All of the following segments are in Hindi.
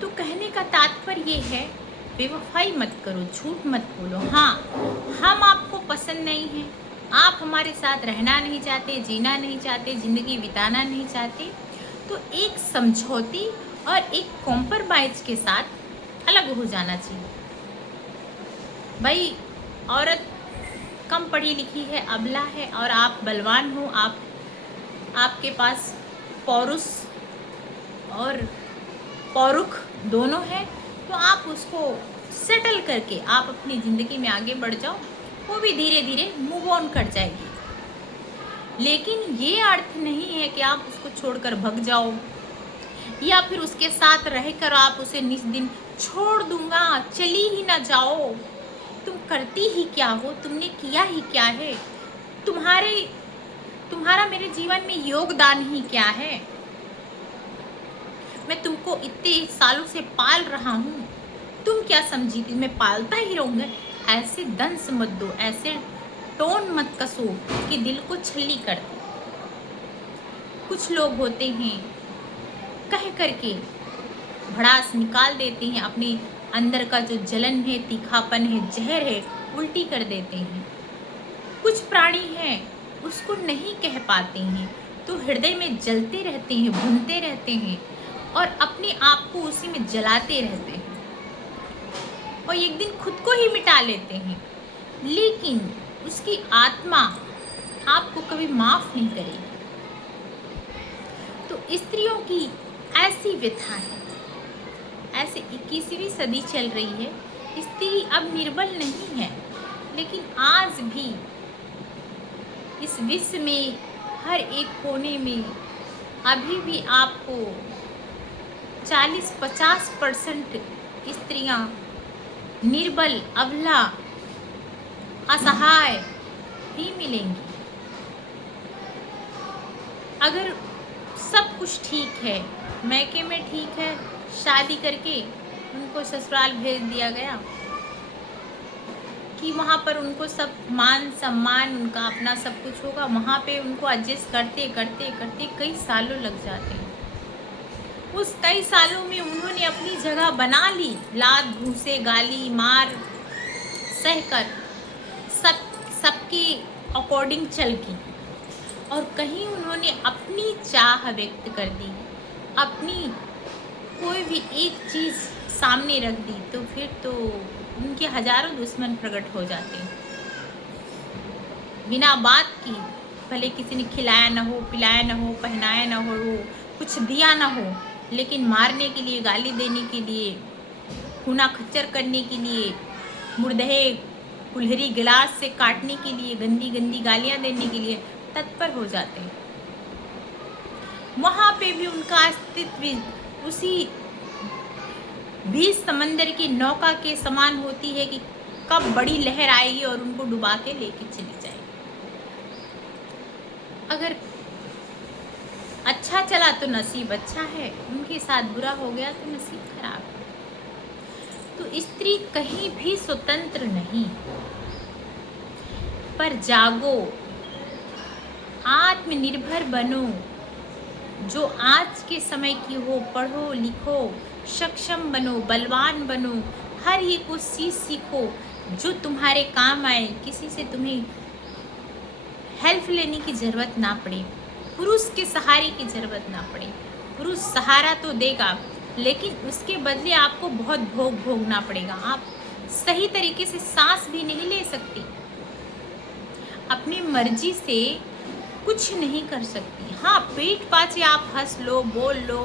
तो कहने का तात्पर्य ये है, बेवफाई मत करो, झूठ मत बोलो। हाँ, हम आपको पसंद नहीं हैं, आप हमारे साथ रहना नहीं चाहते, जीना नहीं चाहते, ज़िंदगी बिताना नहीं चाहते, तो एक समझौती और एक कॉम्प्रोमाइज़ के साथ अलग हो जाना चाहिए। भाई, औरत कम पढ़ी लिखी है, अबला है, और आप बलवान हो, आपके पास पौरुष और पौरुख दोनों हैं, तो आप उसको सेटल करके आप अपनी ज़िंदगी में आगे बढ़ जाओ, वो भी धीरे धीरे मूव ऑन कर जाएगी। लेकिन ये अर्थ नहीं है कि आप उसको छोड़कर भग जाओ, या फिर उसके साथ रहकर आप उसे निस दिन छोड़ दूंगा, चली ही ना जाओ। तुम करती ही क्या हो, तुमने किया ही क्या है, तुम्हारा मेरे जीवन में योगदान ही क्या है। मैं तुमको इतने सालों से पाल रहा हूँ, तुम क्या समझी थी मैं पालता ही रहूँगा। ऐसे दंस मत दो, ऐसे टोन मत कसो कि दिल को छल्ली कर दे। कुछ लोग होते हैं कह करके भड़ास निकाल देते हैं, अपने अंदर का जो जलन है, तीखापन है, जहर है, उल्टी कर देते हैं। कुछ प्राणी हैं उसको नहीं कह पाते हैं, तो हृदय में जलते रहते हैं, भूनते रहते हैं, और अपने आप को उसी में जलाते रहते हैं, और एक दिन खुद को ही मिटा लेते हैं। लेकिन उसकी आत्मा आपको कभी माफ नहीं करेगी। तो स्त्रियों की ऐसी व्यथा है, ऐसे 21वीं सदी चल रही है, स्त्री अब निर्बल नहीं है, लेकिन आज भी इस विश्व में हर एक कोने में अभी भी आपको 40-50% स्त्रियां निर्बल, अबला, असहाय ही मिलेंगी। अगर सब कुछ ठीक है, मैके में ठीक है, शादी करके उनको ससुराल भेज दिया गया कि वहाँ पर उनको सब मान सम्मान, उनका अपना सब कुछ होगा, वहाँ पे उनको एडजस्ट करते करते करते कई सालों लग जाते हैं। उस कई सालों में उन्होंने अपनी जगह बना ली, लात घूंसे, गाली मार सहकर, सबके अकॉर्डिंग चल की, और कहीं उन्होंने अपनी चाह व्यक्त कर दी, अपनी कोई भी एक चीज़ सामने रख दी, तो फिर तो उनके हजारों दुश्मन प्रकट हो जाते हैं। बिना बात की, भले किसी ने खिलाया ना हो, पिलाया ना हो, पहनाया ना हो, कुछ दिया ना हो, लेकिन मारने के लिए, गाली देने के लिए, खूना खच्चर करने के लिए, मुर्दहे कुल्हरी गिलास से काटने के लिए, गंदी गंदी गालियां देने के लिए तत्पर हो जाते हैं। वहां पे भी उनका अस्तित्व उसी बीच समंदर की नौका के समान होती है कि कब बड़ी लहर आएगी और उनको डुबा के लेके चली जाएगी। अगर अच्छा चला तो नसीब अच्छा है, उनके साथ बुरा हो गया तो नसीब खराब है। तो स्त्री कहीं भी स्वतंत्र नहीं, पर जागो, आत्मनिर्भर बनो, जो आज के समय की हो, पढ़ो लिखो, सक्षम बनो, बलवान बनो, हर एक वो चीज़ सीखो जो तुम्हारे काम आए, किसी से तुम्हें हेल्प लेने की ज़रूरत ना पड़े, पुरुष के सहारे की ज़रूरत ना पड़े। पुरुष सहारा तो देगा, लेकिन उसके बदले आपको बहुत भोग भोगना पड़ेगा। आप सही तरीके से सांस भी नहीं ले सकती, अपनी मर्जी से कुछ नहीं कर सकती। हाँ, पेट पाचे आप हंस लो, बोल लो,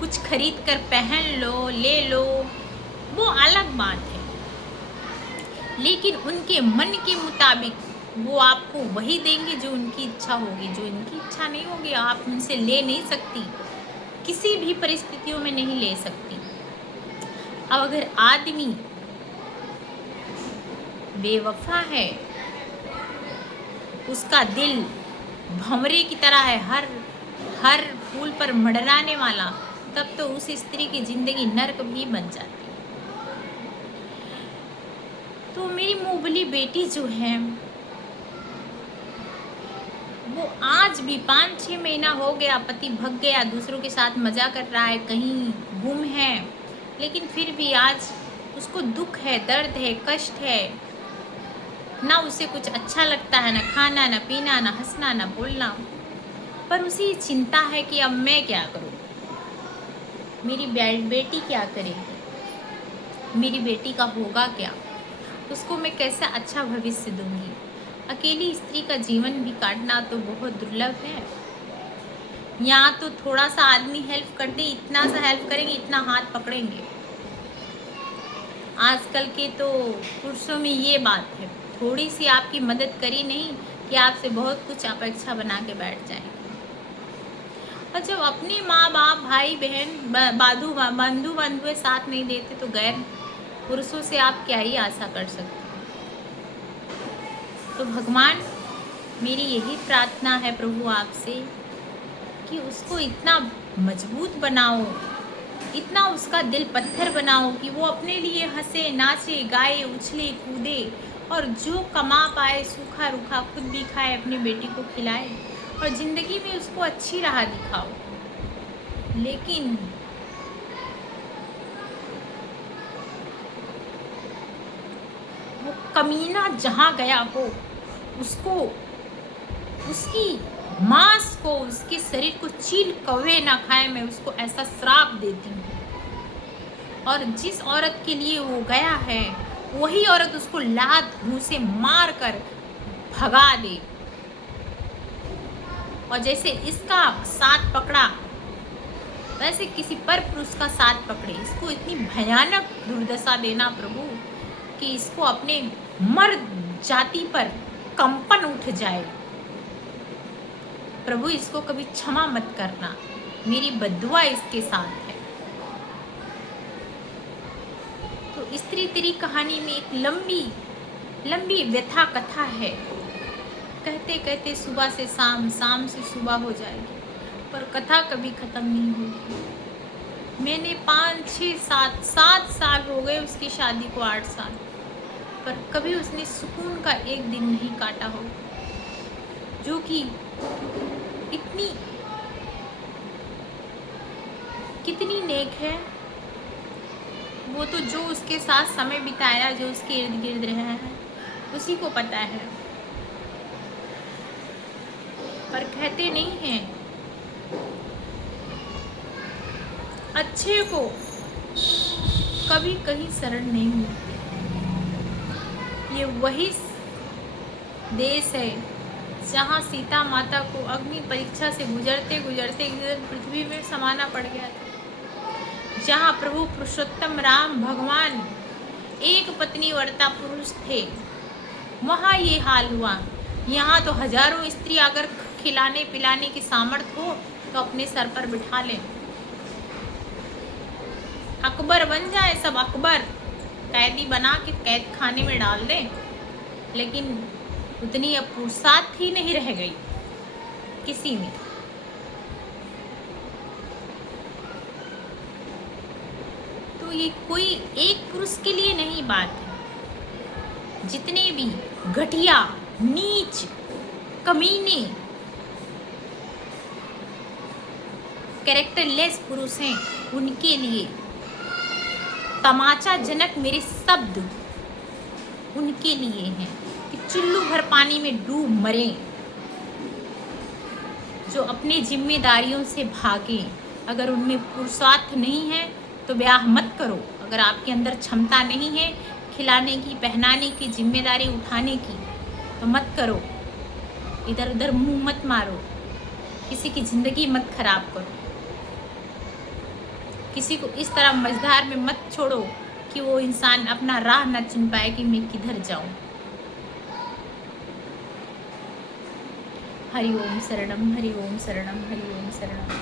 कुछ खरीद कर पहन लो, ले लो, वो अलग बात है, लेकिन उनके मन के मुताबिक वो आपको वही देंगे जो उनकी इच्छा होगी। जो इनकी इच्छा नहीं होगी आप उनसे ले नहीं सकती, किसी भी परिस्थितियों में नहीं ले सकती। अब अगर आदमी बेवफा है, उसका दिल भंवरे की तरह है, हर फूल पर मंडराने वाला, तब तो उस स्त्री की जिंदगी नर्क भी बन जाती है। तो मेरी मुबली बेटी जो है, वो आज भी 5-6 महीना हो गया, पति भग गया, दूसरों के साथ मजा कर रहा है, कहीं गुम है, लेकिन फिर भी आज उसको दुख है, दर्द है, कष्ट है, ना उसे कुछ अच्छा लगता है, ना खाना, ना पीना, ना हंसना, ना बोलना। पर उसे चिंता है कि अब मैं क्या करूं, मेरी बेटी क्या करेगी, मेरी बेटी का होगा क्या, उसको मैं कैसे अच्छा भविष्य दूंगी। अकेली स्त्री का जीवन भी काटना तो बहुत दुर्लभ है। यहाँ तो थोड़ा सा आदमी हेल्प कर दे, इतना सा हेल्प करेंगे, इतना हाथ पकड़ेंगे। आजकल के तो पुरुषों में ये बात है, थोड़ी सी आपकी मदद करी नहीं कि आपसे बहुत कुछ अपेक्षा बना के बैठ जाएंगे। और जब अपने माँ बाप, भाई बहन, बंधु बंधुए साथ नहीं देते तो गैर पुरुषों से आप क्या ही आशा कर सकते हैं। तो भगवान, मेरी यही प्रार्थना है प्रभु आपसे कि उसको इतना मजबूत बनाओ, इतना उसका दिल पत्थर बनाओ कि वो अपने लिए हंसे, नाचे, गाए, उछले, कूदे, और जो कमा पाए सूखा रूखा खुद भी खाए, अपनी बेटी को खिलाए, और ज़िंदगी में उसको अच्छी राह दिखाओ। लेकिन वो कमीना जहाँ गया हो, उसको, उसकी मांस को, उसके शरीर को चील कौवे ना खाए, मैं उसको ऐसा श्राप देती हूँ। और जिस औरत के लिए वो गया है, वही औरत उसको लात घूंसे मार कर भगा दे। और जैसे इसका साथ पकड़ा, वैसे किसी पर पुरुष का साथ पकड़े। इसको इतनी भयानक दुर्दशा देना प्रभु कि इसको अपने मर्द जाति पर कंपन उठ जाए। प्रभु इसको कभी क्षमा मत करना, मेरी बद्दुआ इसके साथ है। तो स्त्री तेरी कहानी में एक लंबी लंबी व्यथा कथा है। कहते कहते सुबह से शाम, शाम से सुबह हो जाएगी, पर कथा कभी खत्म नहीं होगी। मैंने 5, 6, 7 साल हो गए उसकी शादी को, 8 साल, पर कभी उसने सुकून का एक दिन नहीं काटा हो। जो कि इतनी कितनी नेक है वो, तो जो उसके साथ समय बिताया, जो उसके इर्द गिर्द रहे हैं, उसी को पता है। पर कहते नहीं हैं, अच्छे को कभी कहीं शरण नहीं मिलती। ये वही देश है जहाँ सीता माता को अग्नि परीक्षा से गुजरते गुजरते पृथ्वी में समाना पड़ गया था। जहाँ प्रभु पुरुषोत्तम राम भगवान एक पत्नी वर्ता पुरुष थे, वहाँ ये हाल हुआ। यहाँ तो हजारों स्त्री अगर खिलाने पिलाने की सामर्थ्य हो तो अपने सर पर बिठा लें, अकबर बन जाए सब, अकबर कैदी बना के कैद खाने में डाल दें। लेकिन उतनी अब पुरुषार्थ ही नहीं रह गई किसी में। तो ये कोई एक पुरुष के लिए नहीं बात है। जितने भी घटिया, नीच, कमीने, कैरेक्टरलेस पुरुष हैं, उनके लिए तमाचाजनक मेरे शब्द उनके लिए हैं कि चुल्लू भर पानी में डूब मरें, जो अपने जिम्मेदारियों से भागें। अगर उनमें पुरुषार्थ नहीं है तो ब्याह मत करो। अगर आपके अंदर क्षमता नहीं है खिलाने की, पहनाने की, जिम्मेदारी उठाने की, तो मत करो। इधर उधर मुंह मत मारो, किसी की ज़िंदगी मत खराब करो, किसी को इस तरह मझधार में मत छोड़ो कि वो इंसान अपना राह न चुन पाए कि मैं किधर जाऊं। हरि ओम शरणम, हरि ओम शरणम, हरि ओम शरणम।